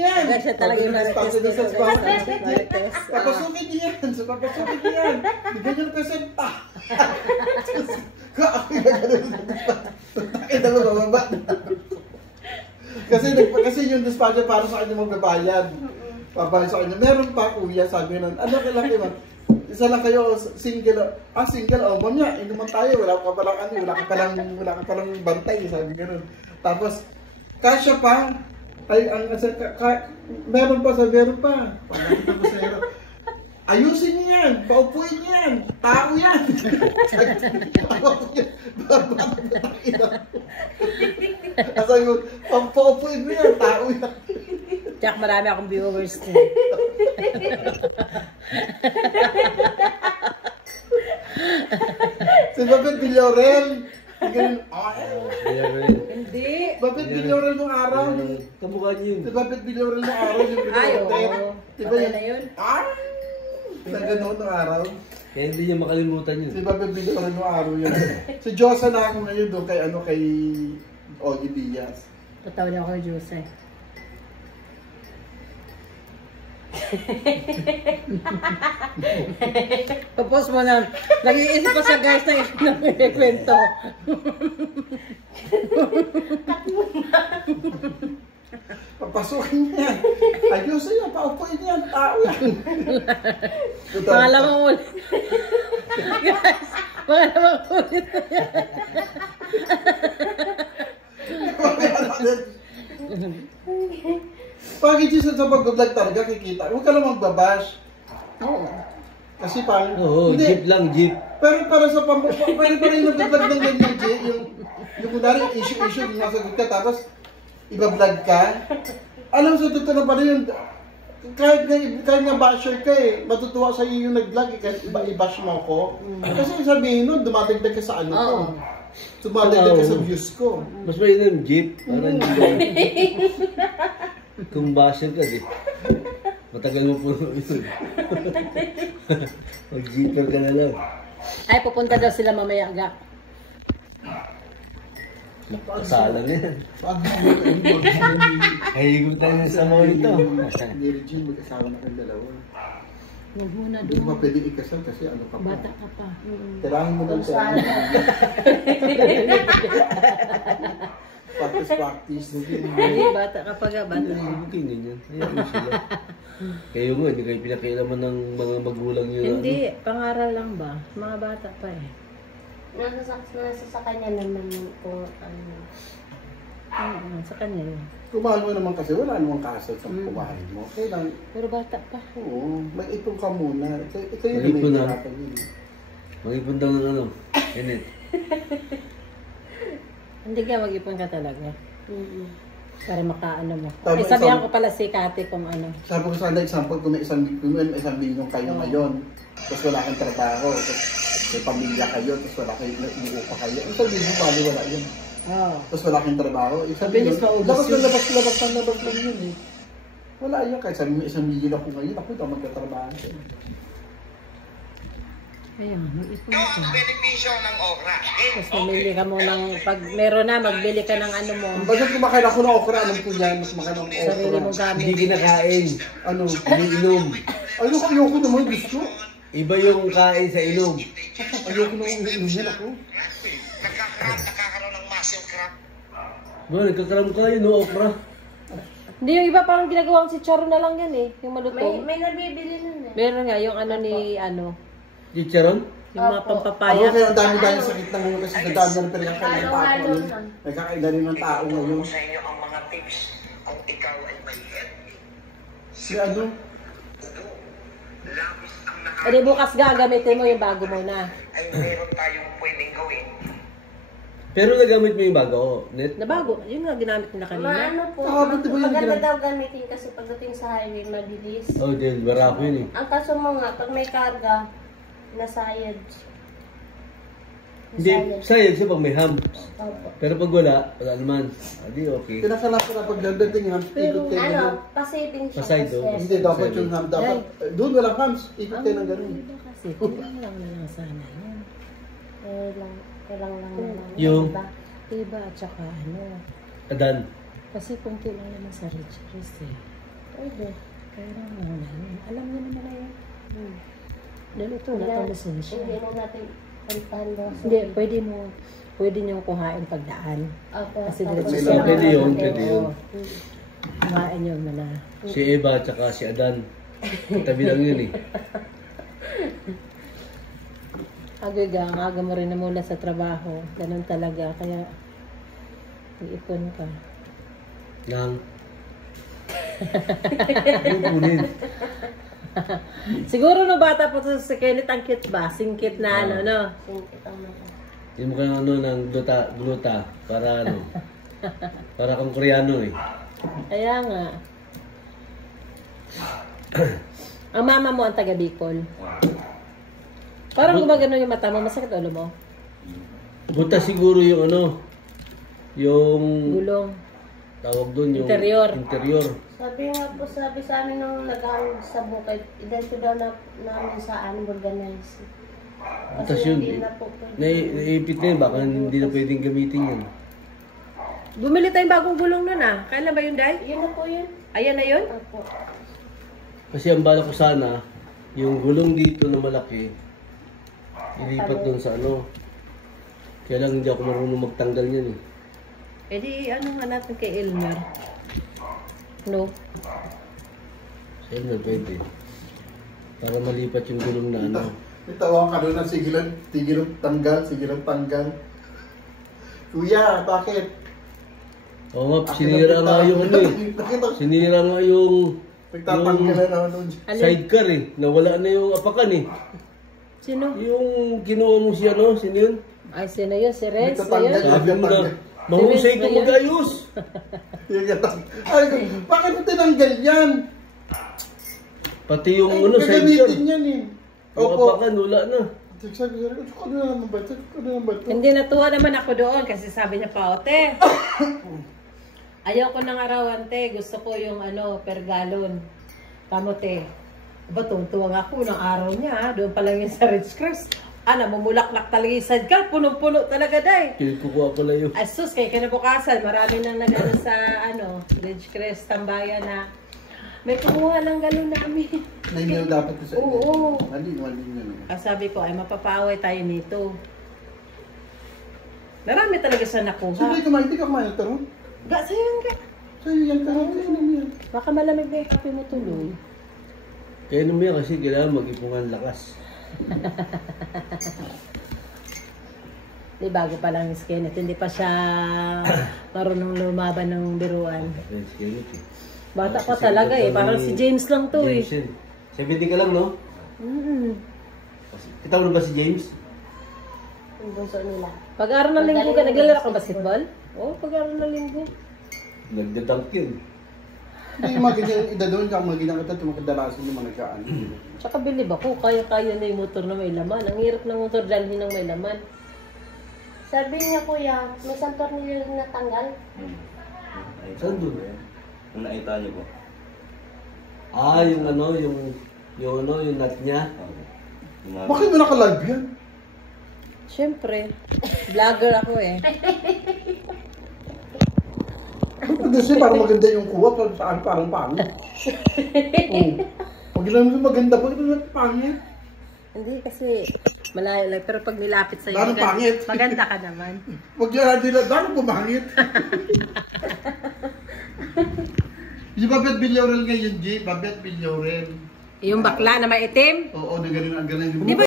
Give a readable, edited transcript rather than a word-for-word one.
yan. Kasi talaga yung marites niya sa marites. Papasukin niya yan. So, papasukin niya yan. Bigyan niyo ng presenta. Ako yung gano'n. Takita mo, bababa. Kasi yung dispatcher para sa kanya magbabayad. Pabayad sa kanya. Meron pa, kuya, sabi na, ano kalaki man? Isa lang kayo, single. Single. Oh, ma'am niya, inuman tayo. Wala ka palang bantay. Sabi gano'n. Tapos, kasya pa. Meron pa. Pagkakita ko sa'yo. Ayusin niyo yan. Paupuin niyo yan. Tao yan. Sabi ko, paupuin mo yan. Tao yan. Jack, marami akong viewers ko. Si Babet Villarreal. Hindi. Babet Villarreal nung araw. Kamukha niyo yun. Si Babet Villarreal nung araw. Ay, oo. Patay na yun. Naganoon nung araw. Kaya hindi niya makalimutan yun. Si Babet Villarreal nung araw yun. Si Josa na ako ngayon doon kay Ogie Diaz. Patawa niya ako kay Jose. Tapos mo na, nag-iisip pa siya guys ng kwento. Papasukin niya. Ayusin niya, paupuin niya, tao yan. Pangalawang ulit. Guys, pangalawang ulit. Pag i-Jason sa pag-vlog talaga, kikita. Huwag ka lang magbabash. Oo. Kasi parang... Oo, jeep lang, jeep. Pero para sa pwede pa rin mag-vlog ng ganyan, Jay. Yung kunwari, issue, yung nasagot ka, tapos iba-vlog ka. Alam sa totoo na pala yun, kahit nga basher ka matutuwa sa iyo yung nag-vlog kahit i-bash mo ako. Kasi sabihin nun, dumadagdag ka sa ano ko. Dumadagdag ka sa views ko. Mas may yung jeep. Parang kung basher ka, matagal mo po yun. Mag-jeeper ka na lang. Ay, pupunta daw sila mamaya ga. Kasalan yan. Hahigop tayo ng sama nito. Ni Regine, mag-asawa na kang dalawa. Huwag muna Hindi doon. mo pwede ikasal kasi ano ka pa. Bata ka pa. Tirahin mo lang sa practice. Hindi, bata ka pa ga. Bata. Tingnan yan. Ayan mo sila. Kayo nga, hindi kayo pinakialaman ng mga magulang nyo. Hindi, pangaral lang ba? Mga bata pa Nasa sa kanya naman kung ano. Sa kanya yun. Kumahal mo naman kasi wala namang kasal sa kumahal mo. Kailan, Pero bata pa. oo, may ipon ka muna. Ikaw yun Mag-ipon may na. hirapan yun. Mag-ipon daw ng ano. Init. Hindi ka mag-ipon ka talaga. Para makaano mo. Tama, Ay, sabihan isang- ko pala si Kati kung ano. Sabi ko sana example, kung may isang bilyong kayo ngayon, tapos wala kang trabaho, tapos may pamilya kayo, tapos wala kayo, iuupa kayo. Ang sabihin mo, bali wala yun. Tapos wala kang trabaho. Mabilis maubos yun. Labas lang yun eh. Wala yun. Kahit sabi mo, 1 milyon ako ngayon, ako ito magkatrabaho. Ayan, mag-ipon ka. Benepisyo ng okra. Tapos mamili ka mo ng, pag meron na, magbili ka ng ano mo. Bakit kumakain ako ng okra? Alam ko yan, mas kumakain ako ng Sarili okra. mong gamit. Hindi kinakain. Ano? Iniinom. Ayoko naman, gusto. Iba yung kain sa inom. Ayoko naman, umiinom ako. Nakakaroon ng muscle cramp. Ba, nagkakaram ka yun, no, okra. Hindi, yung iba parang ginagawa ko si Charo na lang yan yung malutong. May nabibili nun Meron nga, yung ano ni, ano, Chicharon? yung mga Ako pampapaya. kaya ang dami-dami sakit na ngayon kasi sa dami na pinagkakain ng tao Halo-halo ngayon. lang. Nagkakain na rin ng tao ngayon. Sa inyo ang mga tips kung ikaw ay may healthy. Si ano? Labis ang E di bukas gagamitin mo yung bago mo na. ay meron tayong pwedeng gawin. Pero nagamit mo yung bago, net? Na bago, yun nga ginamit nila kanina. Maano po, buti ba yun maganda ginamit? daw gamitin kasi pagdating sa highway, mabilis. Oh, dahil barako yun eh. Ang kaso mo nga, pag may karga, nasayad. Hindi, sayang siya pag may ham. Opo. Pero pag wala naman. Adi, okay. Pinakala ko na pag dating ham, ikot kayo Ano, ganun. pasaving siya. Pasay kasi. daw. Hindi, dapat yung ham, dapat. Doon walang hams, ikot kayo ng ganun. Iba kasi, kulang lang na lang sana yan. Kailang lang naman. Yung- Diba? Iba at saka ano. Adan. Kasi kunti lang naman sa rich eh. Pwede. Kaya mo na yun. Alam niya naman na yun. Dahil ito, natalisin siya. Hindi na natin pantahan daw. Hindi, pwede niyong kuhain pagdaan. Kasi diretso May siya. lang. Pwede yun, pwede yun. Kuhain niyo na. Si Eva at saka si Adan. Tabi lang yun eh. Agaga, ang aga mo rin na mula sa trabaho. Ganun talaga. Kaya, iipon ka. Nang. Ano kunin? Siguro no bata pa to si Kenneth ang cute ba? Singkit na ano, no? Singkit ang mata. Hindi mo kaya ano ng gluta para ano. Para kang Koreano eh. Kaya nga. Ang mama mo ang taga Bicol. Parang gumagano yung mata mo. Masakit ulo mo? Buta siguro yung ano. Yung Gulong. tawag doon yung Interior. Sabi sa amin nung nag-ahon sa bukid, dito daw namin sa vulganize. Tapos yun, hindi na po pwede. naiipit na yun, baka hindi na pwedeng gamitin yun. Bumili tayong bagong gulong nun ah. Kailan ba yun, Day? Yun na po yun. Ayan na yun? Opo. Kasi ang bala ko sana, yung gulong dito na malaki, ilipat doon sa ano. Kaya lang hindi ako marunong magtanggal niyan eh. E di, ano nga natin kay Elmer? No? Sa'yo na pwede. Para malipat yung gulong na ano. Itawa ka doon na sigilan tanggal. Kuya, bakit? Oo nga, sinira nga yung ano eh. Sinira nga yung Nagtatanggalan na doon. sidecar eh. Nawala na yung apakan eh. Sino? Yung kinuha mo siya no, sino yun? Ay, sino yun? Si Renz na Nagtatanggal. yun? Sabi mo na, mahusay ko mag-ayos. Ay, bakit mo tinanggal yan? Pati yung Ay, ano, sidecar. gagamitin yan eh. Yung Opo. apakan, wala na. Sabi, ano naman ba ito? Ano naman ba ito? Hindi, natuwa naman ako doon kasi sabi niya pa, Ote, ayaw ko ng arawan, te. Gusto ko yung ano, per gallon. Tamo, te. Ba, tuwang ako ng araw niya, ha? Doon pa lang yun sa Ridgecrest. Namumulaklak talaga yung sidecar. Punong-puno talaga, day. Kinukuha pala yun. Asus, kay kinabukasan, marami nang nag-ano sa, Ridgecrest, tambayan na may kumuha lang galon namin. Hindi na dapat ko sa inyo. Oo. Mali yun. Sabi ko, ay mapapaway tayo nito. Marami talaga sa nakuha. Siyempre, hindi ka kumain ito ron. Ga, sayang ka. Sa'yo yan, karami yan. Baka malamig na yung kape mo tuloy. Kaya naman yan kasi kailangan mag-ipungan lakas. Di bago pa lang yung Kenneth. Hindi pa siya marunong lumaban ng biruan. Friends, Kenneth eh. Bata pa talaga eh. Parang si James lang to eh. James yan. 70 ka lang, no? Kita mo na ba si James? Yung bunso nila. Pag-araw ng linggo ka, naglalaro ka basketball? Oo, pag-araw ng linggo. Nagdadunk yun. Hindi yung mga ganyan edad doon, kung mga ganyan kita, tumakadalasan yung mga nagkaan. Tsaka bilib ako, kaya-kaya na yung motor na may laman. Ang hirap ng motor dalhin ng may laman. Sabi niya kuya, may isang tornilyo na natanggal. Saan doon? Kung nakita niyo po. Ah, yung ano, yung nut niya. Bakit mo naka-live yan? Siyempre, vlogger ako eh. Kasi parang maganda yung kuha, pero sa akin parang pangit. Pag ilan mo maganda, bakit mo pangit? Hindi kasi malayo lang. Pero pag nilapit sa'yo, Parang pangit. maganda ka naman. Huwag yan nila, dahil pumangit. Yung Babet Villarreal ngayon, G. Babet Villarreal. Yung bakla na maitim, Oo, na ganun ang ganun. Di ba